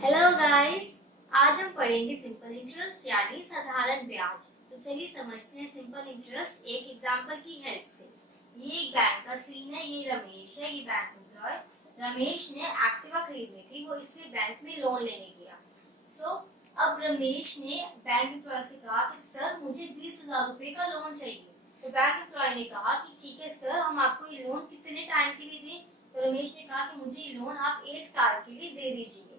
Hello guys, आज हम पढ़ेंगे सिंपल इंटरेस्ट यानी साधारण ब्याज। तो चलिए समझते हैं सिंपल इंटरेस्ट एक एग्जांपल की हेल्प से। ये एक बैंक का सीन है। ये रमेश है, ये बैंक एम्प्लॉय। रमेश ने एक्टिवा खरीदनी थी, वो इसलिए बैंक में लोन लेने गया। अब रमेश ने बैंक एम्प्लॉय से कहा कि सर मुझे 20,000 रुपए का लोन चाहिए। तो बैंक एम्प्लॉय ने कहा कि ठीक है सर, हम आपको ये लोन कितने टाइम के लिए दें। तो रमेश ने कहा कि मुझे ये लोन आप 1 साल के लिए दे दीजिए।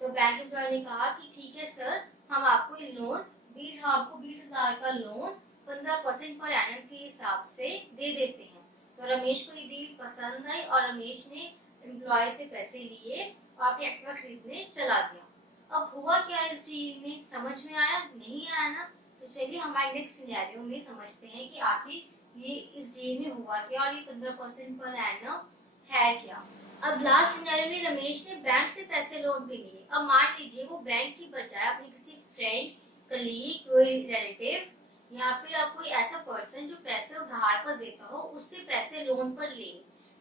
तो बैंक एम्प्लॉय ने कहा कि ठीक है सर, हम आपको ये लोन 20,000 का लोन 15% पर एनम के हिसाब से दे देते हैं। तो रमेश को ये डील पसंद आई और रमेश ने एम्प्लॉय से पैसे लिए और अपनी एक्टिवा खरीदने चला गया। अब हुआ क्या इस डील में, समझ में आया? नहीं आया ना? तो चलिए हमारे नेक्स्ट सिनेरियो में समझते हैं कि आखिर ये इस डील में हुआ क्या और ये 15% पर एनम है क्या। अब लास्ट सिनेरियो में रमेश ने बैंक से पैसे लोन पे लिए। अब मान लीजिए वो बैंक की बजाय अपने किसी फ्रेंड, कलीग, कोई रिलेटिव या फिर कोई ऐसा पर्सन जो पैसे उधार पर देता हो उससे पैसे लोन पर ले।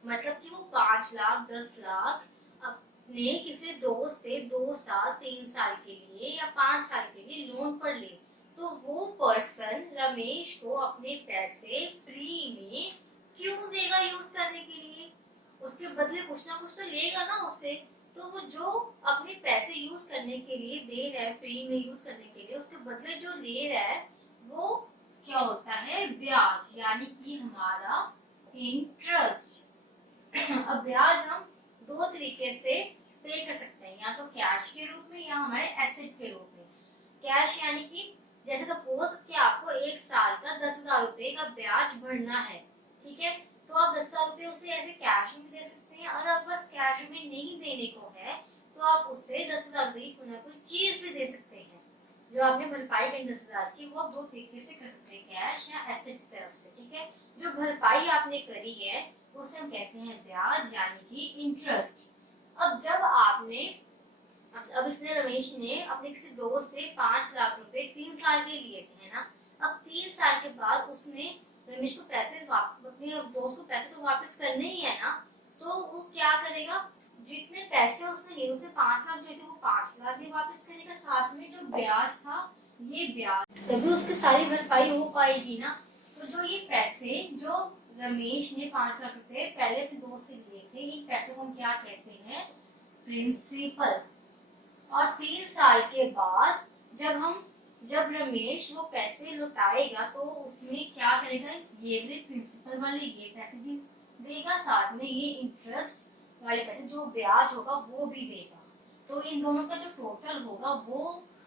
मतलब कि वो 5 लाख 10 लाख अपने किसी दोस्त से 2 साल 3 साल के लिए या 5 साल के लिए लोन पर ले। तो वो पर्सन रमेश को अपने पैसे फ्री में क्यों देगा यूज करने के लिए? उसके बदले कुछ ना कुछ तो लेगा ना उससे। तो वो जो अपने पैसे यूज करने के लिए दे रहा है, फ्री में यूज करने के लिए, उसके बदले जो ले रहा है वो क्या होता है? ब्याज, यानी कि हमारा इंटरेस्ट। अब ब्याज हम 2 तरीके से पे कर सकते हैं, या तो कैश के रूप में या हमारे एसेट के रूप में। कैश यानी कि जैसे सपोज कि आपको 1 साल का 10,000 रुपए का ब्याज भरना है, ठीक है? तो आप 10,000 रुपए उसे ऐसे कैश में भी दे सकते हैं, और आप बस कैश में नहीं देने को है तो आप उसे 10,000 रुपए की कोई चीज भी दे सकते हैं। जो आपने भरपाई करी 10,000 की, वो 2 तरीके से कर सकते हैं, कैश या एसेट की तरफ से, ठीक है? जो भरपाई आपने करी है उसे हम कहते हैं ब्याज यानी कि इंटरेस्ट। अब जब आपने अब इसने रमेश ने अपने किसी दोस्त से 5 लाख रुपए 3 साल के लिए थे, है ना? अब 3 साल के बाद उसने रमेश को पैसे अपने दोस्त को पैसे तो वापस करने ही है ना। तो वो क्या करेगा? जितने पैसे उसने लिए, उसने 5 लाख जो थे वो 5 लाख भी वापस करेगा, साथ में जो ब्याज था ये ब्याज, तभी उसकी सारी भरपाई हो पाएगी ना। तो जो ये पैसे जो रमेश ने 5 लाख रुपए पहले अपने दोस्त से लिए थे, इन पैसों को हम क्या कहते हैं? प्रिंसिपल। और 3 साल के बाद जब रमेश वो पैसे लौटाएगा तो उसमें क्या करेगा? ये भी प्रिंसिपल वाले ये पैसे भी देगा, साथ में ये इंटरेस्ट वाले पैसे जो ब्याज होगा वो भी देगा। तो इन दोनों का जो टोटल होगा वो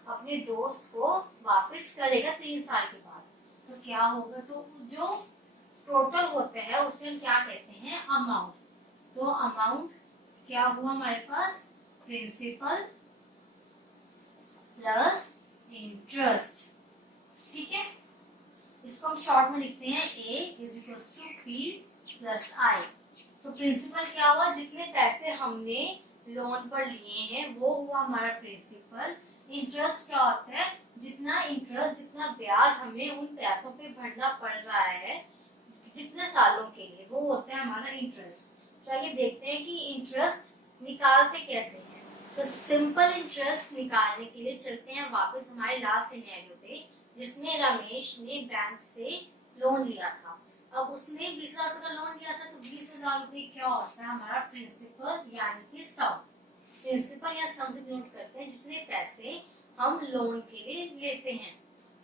अपने दोस्त को वापस करेगा 3 साल के बाद। तो क्या होगा? तो जो टोटल होते हैं उसे हम क्या कहते हैं? अमाउंट। तो अमाउंट क्या हुआ हमारे पास? प्रिंसिपल प्लस इंटरेस्ट, ठीक है? इसको हम शॉर्ट में लिखते हैं A is equals to P plus I। तो प्रिंसिपल क्या हुआ? जितने पैसे हमने लोन पर लिए हैं वो हुआ हमारा प्रिंसिपल। इंटरेस्ट क्या होता है? जितना इंटरेस्ट, जितना ब्याज हमें उन पैसों पे भरना पड़ रहा है जितने सालों के लिए, वो होता है हमारा इंटरेस्ट। चलिए देखते हैं कि इंटरेस्ट निकालते कैसे हैं। तो सिंपल इंटरेस्ट निकालने के लिए चलते हैं वापस हमारे लास्ट सिनेरियो पे, जिसमें रमेश ने बैंक से लोन लिया था। अब उसने 20,000 रुपए का लोन लिया था, तो 20,000 रुपए क्या होता है? हमारा प्रिंसिपल यानी कि सम। प्रिंसिपल या सम से नोट करते हैं जितने पैसे हम लोन के लिए लेते हैं,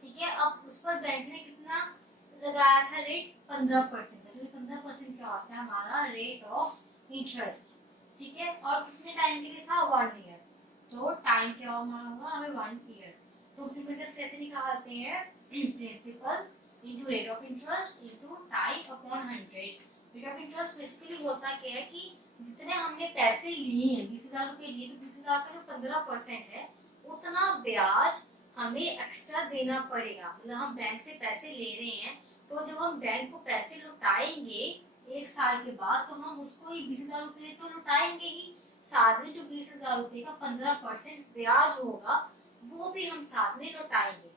ठीक है? अब उस पर बैंक ने कितना लगाया था रेट? 15%। तो 15% क्या होता है? हमारा रेट ऑफ इंटरेस्ट, ठीक है? और कितने टाइम के लिए था? 1 ईयर। तो टाइम क्या होगा? हमें 1 ईयर। तो उसी इंटरेस्ट कैसे निकालते हैं? Principal into rate of interest into time upon 100। Rate of interest basically होता क्या है कि जितने हमने पैसे लिए हैं, 20,000 रुपए लिए, तो 20,000 का जो 15% है उतना ब्याज हमें एक्स्ट्रा देना पड़ेगा। मतलब हम बैंक से पैसे ले रहे हैं, तो जब हम बैंक को पैसे लौटाएंगे 1 साल के बाद, तो हम उसको 20,000 रुपए तो लौटाएंगे ही, साथ में जो 20,000 रुपए का 15% ब्याज होगा वो भी हम साथ में लौटाएंगे,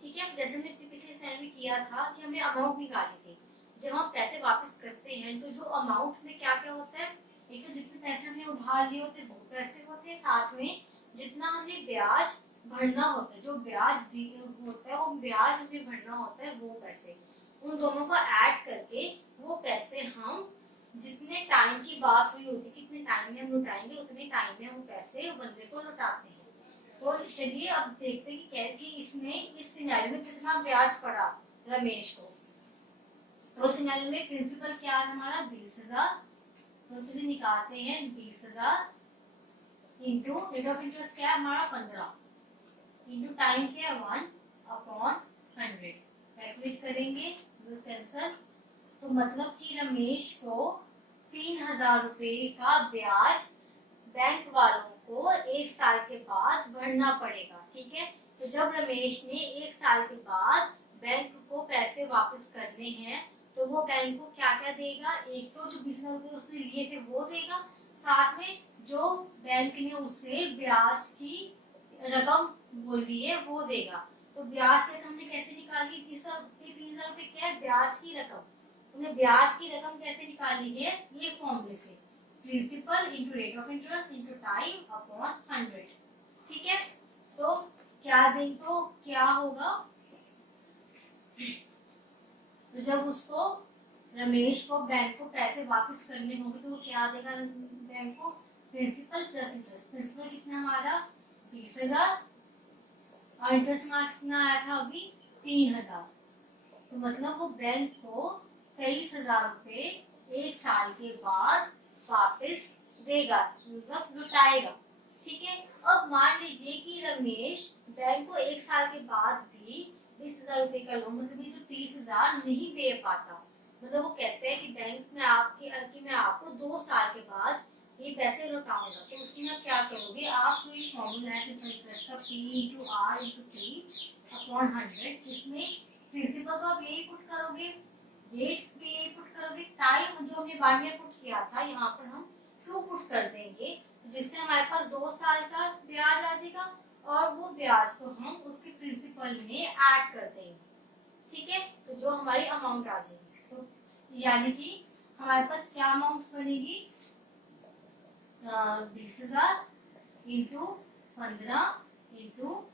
ठीक है? जैसे हमने पिछले स्लाइड में किया था कि हमने अमाउंट निकाली थी। जब हम पैसे वापस करते हैं तो जो अमाउंट में क्या क्या होता है? एक तो जितने पैसे हमने उधार लिए होते हैं वो पैसे होते हैं, साथ में जितना हमने ब्याज भरना होता है, जो ब्याज होता है वो ब्याज हमें भरना होता है, वो पैसे उन दोनों को ऐड करके वो पैसे हम जितने टाइम की बात हुई होती, कितने टाइम में हम लौटाएंगे, उतने टाइम में हम पैसे बंदे को लौटाते हैं। तो चलिए अब देखते हैं कि क्या कि इसमें इस सिनेरियो में कितना ब्याज पड़ा रमेश को। तो सिनेरियो में प्रिंसिपल क्या है हमारा 20,000। तो चलिए निकालते हैं 20,000 इंटू रेट ऑफ इंटरेस्ट क्या है हमारा 15 इंटू टाइम क्या है 1/100। कैलकुलेट करेंगे कैंसर। तो मतलब कि रमेश को 3,000 रुपए का ब्याज बैंक वालों को 1 साल के बाद भरना पड़ेगा। ठीक है, तो जब रमेश ने 1 साल के बाद बैंक को पैसे वापस करने हैं तो वो बैंक को क्या क्या देगा, एक तो जो 20,000 रुपए उसने लिए थे वो देगा, साथ में जो बैंक ने उसे ब्याज की रकम बोल दी है वो देगा। तो ब्याज की हमने कैसे निकाली, 3,000 रुपए क्या है ब्याज की रकम। हमने ब्याज की रकम कैसे निकाली है, ये फॉर्मूले से, principal into rate of interest into time upon 100। ठीक है, तो क्या दें, तो क्या होगा, तो जब उसको रमेश को बैंक को पैसे वापस करने होंगे तो वो क्या देगा बैंक को, प्रिंसिपल प्लस इंटरेस्ट। प्रिंसिपल कितना हमारा 20,000 और इंटरेस्ट हमारा कितना आया था अभी 3,000। तो मतलब वो बैंक को 23,000 रुपए 1 साल के बाद वापस देगा, मतलब लुटाएगा। ठीक है, अब मान लीजिए कि रमेश बैंक को 1 साल के बाद भी 20,000 रुपए का लोन, मतलब ये जो 30,000 नहीं दे पाता, मतलब वो कहते हैं कि बैंक में मैं आपको 2 साल के बाद ये पैसे लौटाऊंगा। तो उसमें आप क्या करोगे, आप जो ये फॉर्मूला है सिंपल इंटरेस्ट का P into R into T upon 100, इसमें प्रिंसिपल तो आप यही पुट करोगे, रेट भी यही पुट करोगे, टाइम जो हमने 1 ईयर पुट किया था यहाँ पर हम 2 पुट कर देंगे, जिससे हमारे पास 2 साल का ब्याज आ जाएगा और वो ब्याज को हम उसके प्रिंसिपल में ऐड कर देंगे। ठीक है, तो जो हमारी अमाउंट आ जाएगी, तो यानी कि हमारे पास क्या अमाउंट बनेगी, 20,000 इंटू 15 इंटू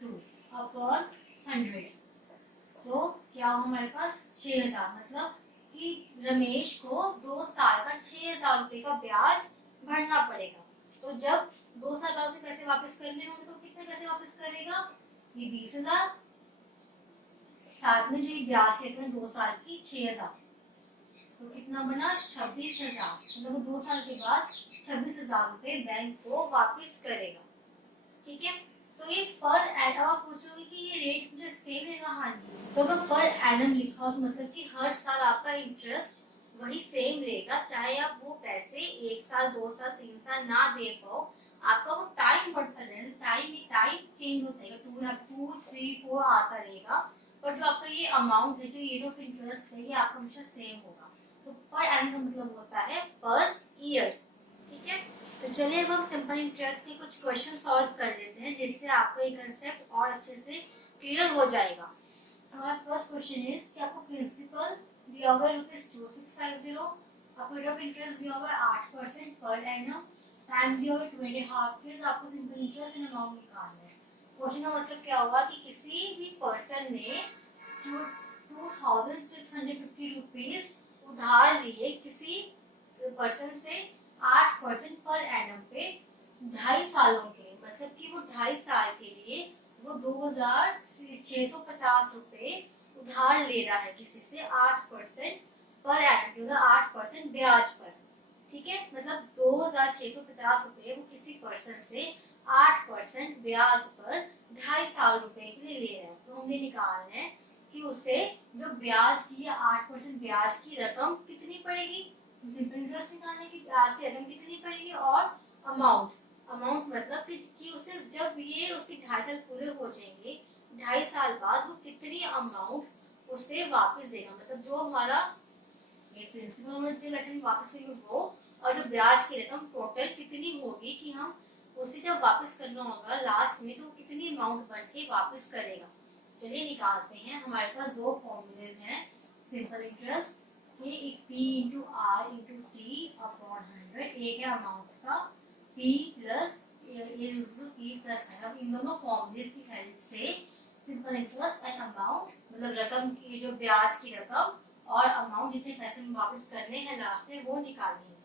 2 अपॉन 100। तो क्या हो हमारे पास 6,000, मतलब कि रमेश को 2 साल का 6,000 रुपए का ब्याज भरना पड़ेगा। तो जब 2 साल बाद उसे पैसे वापस करने होंगे तो कितने पैसे वापस करेगा, ये 20,000, साथ में जो ब्याज कहते हैं 2 साल की 6,000, तो कितना बना 26,000, मतलब 2 साल के बाद 26,000 रुपए बैंक को वापस करेगा। ठीक है, तो ये पर एनम, आप पूछोगे कि ये रेट मुझे सेम रहेगा, हाँ जी। तो अगर पर एनम लिखा हो तो मतलब कि हर साल आपका इंटरेस्ट वही सेम रहेगा, चाहे आप वो पैसे 1 साल 2 साल 3 साल ना दे पाओ, आपका वो टाइम बढ़ता रहेगा, टाइम चेंज होता रहेगा, 2 3 4 आता रहेगा, पर जो आपका ये अमाउंट है, जो रेट ऑफ इंटरेस्ट है, ये आपका हमेशा सेम होगा। तो पर एनम का मतलब होता है पर ईयर। ठीक है, तो चलिए अब हम सिंपल इंटरेस्ट के कुछ क्वेश्चन सॉल्व कर लेते हैं, जिससे आपको ये कंसेप्ट और अच्छे से क्लियर हो जाएगा। तो हमारा फर्स्ट क्वेश्चन इज कि आपको प्रिंसिपल दिया हुआ है ₹2650, आपको रेट ऑफ इंटरेस्ट दिया हुआ है 8% पर एनम, टाइम दिया हुआ है 2.5 years, आपको सिंपल इंटरेस्ट इन अमाउंट निकालना है। क्वेश्चन का मतलब क्या हुआ कि किसी भी पर्सन ने 2,650 रुपीज उधार लिए किसी पर्सन से 8% पर एनम पे 2.5 सालों के, मतलब कि वो 2.5 साल के लिए वो 2,650 रुपए उधार ले रहा है किसी से 8% पर एनम, मतलब 8% ब्याज पर। ठीक है, मतलब 2,650 रुपए वो किसी पर्सन से 8% ब्याज पर 2.5 साल रुपए के लिए ले रहा है। तो हमने निकालना है कि उसे जो ब्याज की 8% ब्याज की रकम कितनी पड़ेगी, सिंपल इंटरेस्ट निकालने की ब्याज की रकम कितनी पड़ेगी, और अमाउंट मतलब कि उसे जब ये उसके 2.5 साल पूरे हो जाएंगे, 2.5 साल बाद वो कितनी अमाउंट उसे वापस देगा, मतलब जो हमारा ये प्रिंसिपल में वैसे वापस करेंगे वो, और जो ब्याज की रकम टोटल कितनी होगी कि हम उसे जब वापस करना होगा लास्ट में तो कितनी अमाउंट बन के वापस करेगा। चलिए निकालते हैं। हमारे पास 2 फॉर्मूलेज हैं सिंपल इंटरेस्ट के, एक P into R into T upon 100, एक है अमाउंट का P प्लस P प्लस है। अब इन दोनों फॉर्मूलेस की हेल्प से सिंपल इंटरेस्ट एंड अमाउंट, मतलब रकम की जो ब्याज की रकम और अमाउंट जितने पैसे में वापस करने हैं लास्ट में वो निकालेंगे।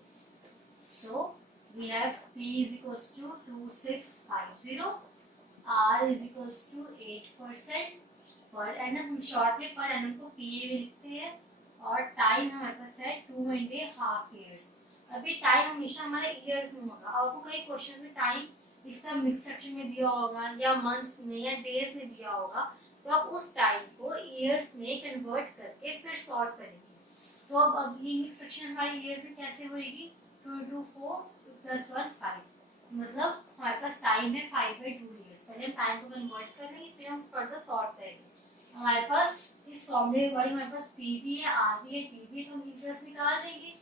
So we have P is equals to 2650, R is equals to 8% per annum, हम शॉर्ट में पर एनम को PA में लिखते हैं, और टाइम हमारे पास है 2.5 years। अभी टाइम हमेशा हमारे ईयर्स में होगा। आपको कई क्वेश्चन में टाइम इसका मिक्स फ्रैक्शन में दिया होगा या मंथ्स में या डेज में दिया होगा, तो आप उस टाइम को ईयर्स में कन्वर्ट करके फिर सॉल्व करेंगे। तो अब ये मिक्स फ्रैक्शन हमारी ईयर्स में कैसे होएगी, 2 into 4 + 1 5, मतलब हमारे पास टाइम है 5/2 years। पहले हम टाइम को कन्वर्ट कर लेंगे, फिर हम फर्दर सॉल्व करेंगे। हमारे पास इस फॉर्मूले के अकॉर्डिंग हमारे पास P भी है, R भी है, T भी, तो हम इंटरेस्ट निकाल देंगे।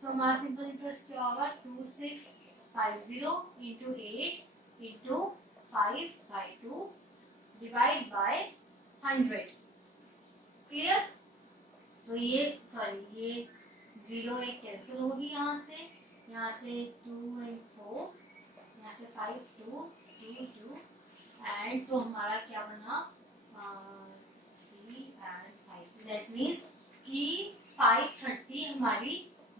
सो हमारा सिंपल इंटरेस्ट क्या होगा, 2650 into 8 into 5/2 divide by 100। Clear? तो ये सॉरी ये 0 एक कैंसिल होगी, यहाँ से 2 and 4, यहाँ से 5 2 2 2 एंड तो हमारा क्या बना 3 and 5। दैट मीन्स कि 530 हमारी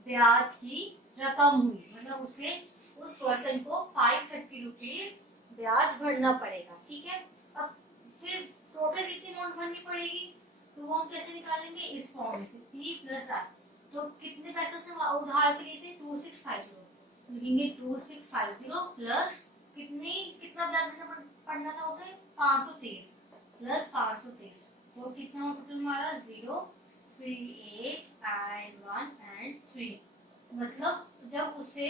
ब्याज की रकम हुई, मतलब उसे उस पर्सन को 530 रुपीज ब्याज भरना पड़ेगा। ठीक है, अब फिर टोटल कितनी अमाउंट भरनी पड़ेगी, तो वो हम कैसे निकालेंगे, इस फॉर्म में से P प्लस R। तो कितने पैसों से उधार पे लिए थे, 2650, लिखेंगे 2650 प्लस कितना ब्याज पड़ना था उसे, 523 प्लस 523, तो कितना टोटल हमारा 0 3 8 and 1 and 3। मतलब जब उसे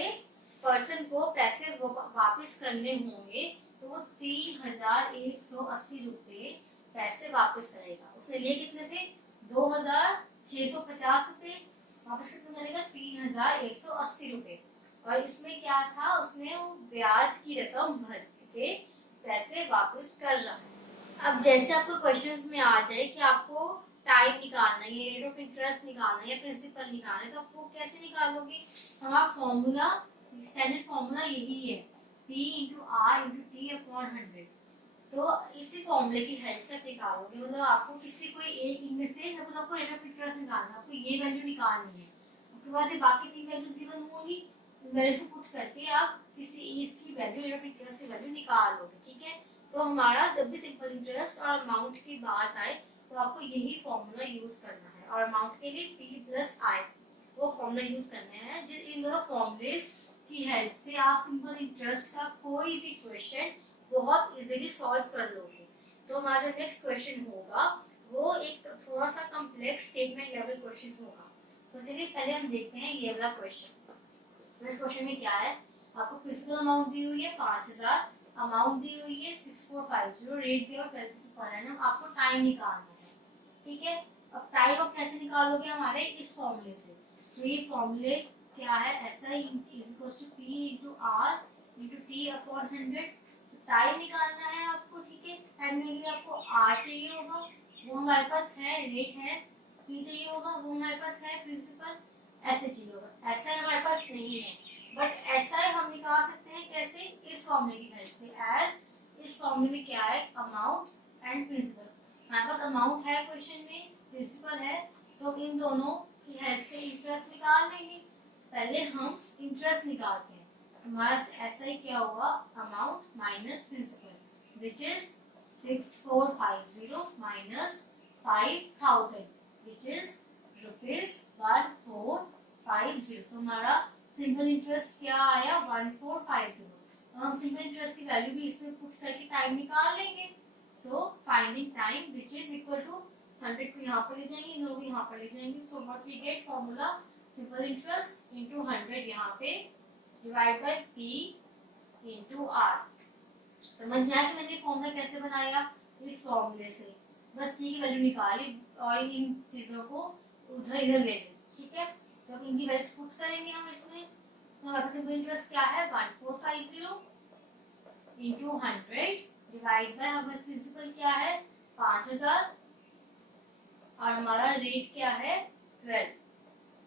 पर्सन को पैसे वापस करने होंगे तो वो 3180 रुपए पैसे वापस करेगा। उसे लिए कितने थे, 2650 रुपए, वापस कितना करेगा, 3180 रुपए। और इसमें क्या था, उसने ब्याज की रकम भर के पैसे वापस कर रहा है। अब जैसे आपको क्वेश्चंस में आ जाए कि आपको टाइम निकालना है, रेट ऑफ इंटरेस्ट निकालना है या प्रिंसिपल निकालना है, तो आपको कैसे निकालोगे, हमारा फॉर्मूला स्टैंडर्ड फॉर्मूला यही है, P into R into T/100। तो इसी फॉर्मूले की हेल्प से आप निकालोगे। मतलब आपको किसी कोई एक इनमें से, सपोज आपको रेट ऑफ इंटरेस्ट निकालना है, आपको ये वैल्यू निकालनी है, आपके पास ये बाकी 3 वैल्यूज गिवन होंगी, वैल्यूज को पुट करके आप किसी इसकी वैल्यू, रेट ऑफ इंटरेस्ट की वैल्यू निकाल लोगे। ठीक है, तो हमारा जब भी सिंपल इंटरेस्ट और अमाउंट की बात आए तो आपको यही फॉर्मूला यूज करना है, और अमाउंट के लिए P प्लस I वो फॉर्मूला यूज करने हैं। जिस इन दोनों फॉर्मूलेस की हेल्प से आप सिंपल इंटरेस्ट का कोई भी क्वेश्चन बहुत इजीली सॉल्व कर लोगे। तो हमारा जो नेक्स्ट क्वेश्चन होगा वो एक थोड़ा सा कॉम्प्लेक्स स्टेटमेंट लेवल क्वेश्चन होगा। तो चलिए पहले हम देखते हैं ये वाला क्वेश्चन। तो इस क्वेश्चन में क्या है, आपको प्रिंसिपल अमाउंट दी हुई है 5000, अमाउंट दी हुई है 6450, रेट दिया 12% पर एनम, आपको टाइम निकालना है। ठीक है, अब टाइम आप कैसे निकालोगे, हमारे इस फॉर्मूले से। तो ये फॉर्मूले क्या है, SI = P into R into T/100। Time निकालना है आपको। ठीक है, टाइम के लिए आपको R चाहिए होगा, वो हमारे पास है, रेट है, P चाहिए होगा, वो हमारे पास है, प्रिंसिपल, SI चाहिए होगा। SI हमारे पास नहीं है, बट SI हम निकाल सकते हैं कैसे, इस फॉर्मूले की हेल्प से। एज इस फॉर्मूले में क्या है, अमाउंट एंड प्रिंसिपल, हमारे पास अमाउंट है क्वेश्चन में, प्रिंसिपल है, तो इन दोनों की हेल्प से इंटरेस्ट निकाल लेंगे। पहले हम इंटरेस्ट निकालते हैं, हमारा SI क्या हुआ, amount minus principal, which is 6450 minus 5000 which is ₹1450। तो हमारा सिंपल इंटरेस्ट क्या आया, 1450। हम सिंपल इंटरेस्ट की वैल्यू भी इसमें पुट करके टाइम निकाल लेंगे। So finding time which is equal to 100 को यहाँ पर ले जाएंगे, इन लोग यहाँ पर ले जाएंगे। So what we get, formula simple interest into 100 यहाँ पे divide by P into R। समझ में आया कि मैंने फॉर्मूला कैसे बनाया, इस फॉर्मूले से बस P की वैल्यू निकाली और इन चीजों को उधर इधर ले लें। ठीक है, तो अब इनकी वैल्यूज पुट करेंगे हम इसमें। तो हमारे पास सिंपल इंटरेस्ट क्या है, 1450 इनटू 100 डिवाइड बाय, हमारे पास प्रिंसिपल क्या है 5000 और हमारा रेट क्या है 12।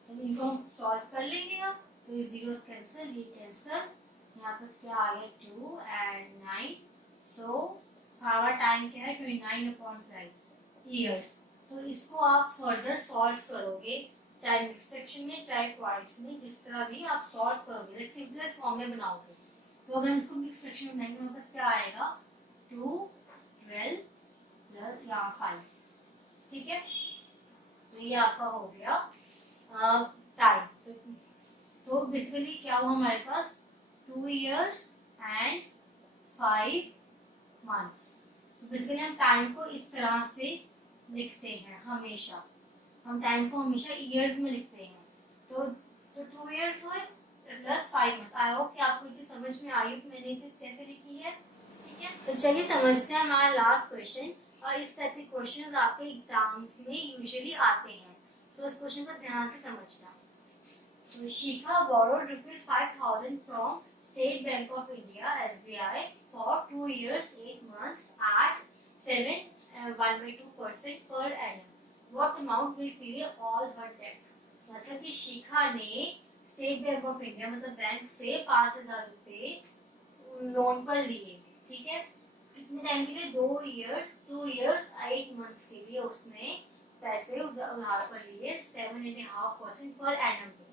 तो इनको हम सॉल्व कर लेंगे अब। तो ये जीरोस कैंसिल, ये कैंसिल, यहाँ पर क्या आ गया 2 and 9, सो हमारा टाइम क्या है 29/12 ईयर्स। तो इसको आप फर्दर सॉल्व करोगे, चाहे मिक्स फ्रैक्शन में चाहे पॉइंट्स में, जिस तरह भी आप सॉल्व करोगे लाइक सिंपलेस्ट फॉर्म में बनाओगे। तो अगर इसको मिक्स फ्रैक्शन में बनाएंगे हमारे पास क्या आएगा 2 12 प्लस यहाँ 5, ठीक है। तो ये आपका हो गया टाइम। तो बेसिकली क्या हुआ हमारे पास 2 years and 5 months। तो बेसिकली हम टाइम को इस तरह से लिखते हैं, हमेशा हम टाइम को हमेशा ईयर्स में लिखते हैं। तो 2 years हुए प्लस 5 months। आई होप कि आपको ये चीज समझ में आई कि मैंने ये चीज कैसे लिखी है, ठीक है। तो चलिए समझते हैं हमारा लास्ट क्वेश्चन। और इस टाइप के क्वेश्चंस आपके एग्जाम्स में यूजुअली आते हैं, सो इस क्वेश्चन को ध्यान से समझना। So Shifa borrowed rupees 5,000 from State Bank of India (SBI) for 2 years 8 months at 7.1/2% per annum. What amount will clear all her debt? मतलब कि शिखा ने स्टेट बैंक ऑफ इंडिया मतलब बैंक से 5,000 रुपए लोन पर लिए, ठीक है। कितने टाइम के लिए 2 years 8 months के लिए उसने पैसे उधार पर लिए 7.5% पर एनम पे।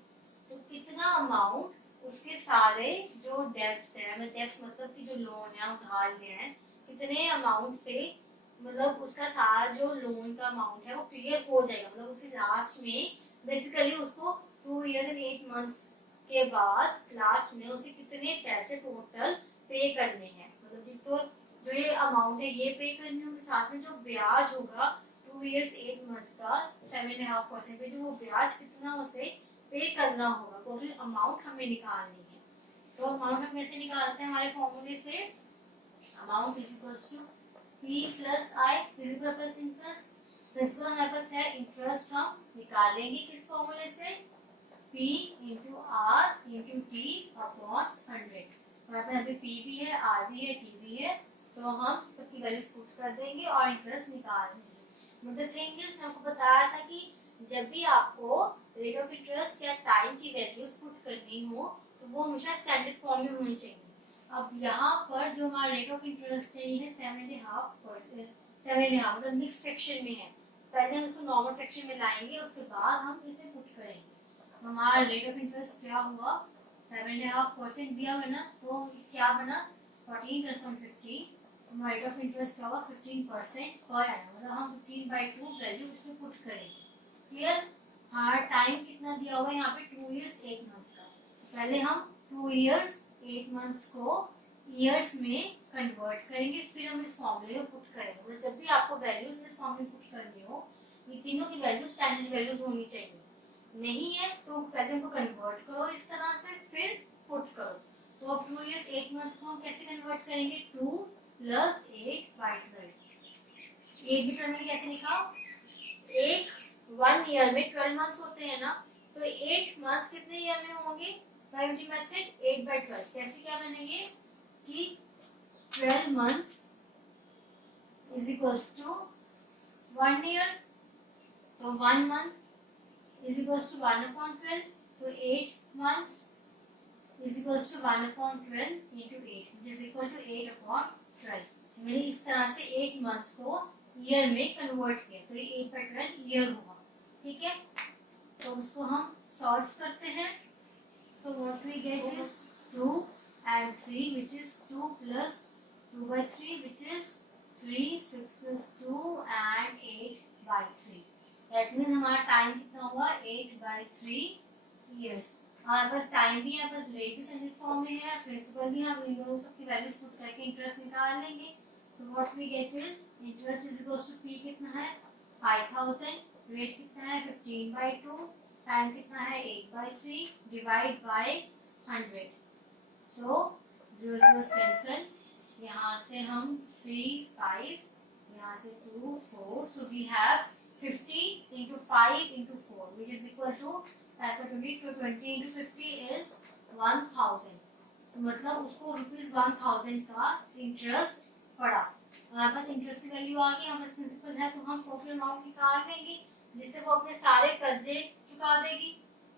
तो कितना अमाउंट उसके सारे जो डेब्ट्स हैं, डेब्ट्स मतलब कि जो लोन है उधार लिए हैं, कितने अमाउंट से मतलब उसका सारा जो लोन का अमाउंट है वो क्लियर हो जाएगा। मतलब उसे लास्ट में बेसिकली उसको 2 years and 8 months के बाद लास्ट में उसे कितने पैसे टोटल पे करने हैं। मतलब तो जो ये अमाउंट है ये पे करने होंगे, साथ में जो ब्याज होगा 2 years 8 months का 7.5% पे जो वो ब्याज कितना उसे पे करना होगा, टोटल अमाउंट हमें निकालनी है। तो अमाउंट हम कैसे निकालते हैं हमारे फॉर्मूले से, amount is equals to P plus I, principal plus interest. Principal हमारे पास है, इंटरेस्ट हम निकालेंगे किस फॉर्मूले से, P into R into T upon 100। हमारे पास अभी P भी है, R भी है, T भी है, तो हम सबकी वैल्यूज पुट कर देंगे और इंटरेस्ट निकाल देंगे। मतलब थिंग इज हमको बताया था कि जब भी आपको रेट ऑफ इंटरेस्ट या टाइम की वैल्यूज पुट करनी हो तो वो हमेशा स्टैंडर्ड फॉर्म में होनी चाहिए। अब यहाँ पर जो हमारा रेट ऑफ इंटरेस्ट है ये है 7.5 मतलब मिक्स फ्रैक्शन में है। पहले हम इसको नॉर्मल फ्रैक्शन में लाएंगे, उसके बाद हम इसे पुट करेंगे। हमारा रेट ऑफ इंटरेस्ट क्या हुआ 7.5% दिया हुआ ना, तो क्या बना 14 + 150। हमारा रेट ऑफ इंटरेस्ट क्या हुआ 15% पर एनम, मतलब हम 15/2 वैल्यू इसमें पुट करेंगे। क्लियर। हमारा टाइम कितना दिया हुआ है यहाँ पे 2 years 8 months का। पहले हम 2 years 8 months को ईयर्स में कन्वर्ट करेंगे, फिर हम इस फॉर्मूले में पुट करेंगे। मतलब जब भी आपको वैल्यूज इस फॉर्म में पुट करनी हो, ये तीनों की वैल्यू स्टैंडर्ड वैल्यूज होनी चाहिए। नहीं है तो पहले उनको कन्वर्ट करो इस तरह से, फिर पुट करो। तो अब 2 years 8 months को हम कैसे कन्वर्ट करेंगे, 2 + 8/12। 8 भी टर्म में कैसे लिखा, एक 1 ईयर में 12 मंथ्स होते हैं ना, तो 8 मंथ्स कितने ईयर में होंगे, प्राइमरी मेथड 8/12। कैसे क्या बनेंगे कि 12 months is equals to 1 year, तो 1 मंथ इज इक्वल्स टू 1/12, तो 8 months is equals to 1/12 into 8 which is equal to 8/12। मैंने इस तरह से 8 मंथ्स को ईयर में कन्वर्ट किया, तो ये 8/12 ईयर हुआ, ठीक है। तो उसको हम सॉल्व करते हैं। तो what we get is 2 and 3 which is 2 + 2/3 which is 3, 6 + 2 and 8/3। That means हमारा टाइम कितना हुआ 8/3 इयर्स। हमारे पास टाइम भी है, बस रेट भी स्टैंडर्ड फॉर्म में है, प्रिंसिपल भी हम इन दोनों सबकी वैल्यूज पुट करके इंटरेस्ट निकाल लेंगे। So what we get is interest is equals to P कितना है 5,000, रेट कितना है 15/2, टाइम कितना है 8/3 डिवाइड बाय 100। सो 0 0 कैंसल, यहाँ से हम 3 5, यहाँ से 2 4, so we have 50 into 5 into 4 which is equal to 20 into 50 is 1,000। मतलब उसको ₹1000 का इंटरेस्ट पड़ा। हमारे पास इंटरेस्ट की वैल्यू आ गई, हमारे पास प्रिंसिपल है, तो हम टोटल अमाउंट निकाल लेंगे जिससे वो अपने सारे कर्जे चुका देगी।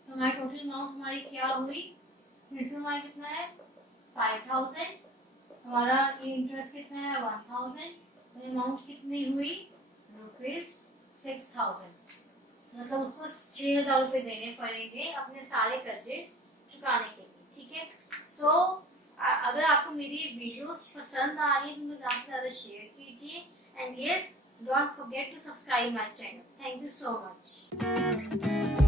तो हमारी टोटल अमाउंट हमारी क्या हुई, प्रिंसिपल हमारी कितना है 5000, हमारा ये इंटरेस्ट कितना है 1000, तो अमाउंट कितनी हुई ₹6000। मतलब उसको 6000 रुपये देने पड़ेंगे अपने सारे कर्जे चुकाने के लिए, ठीक है। सो अगर आपको मेरी वीडियोस पसंद आ रही है तो मुझे ज़्यादा से ज़्यादा शेयर कीजिए, and yes, don't forget to subscribe my channel. Thank you so much.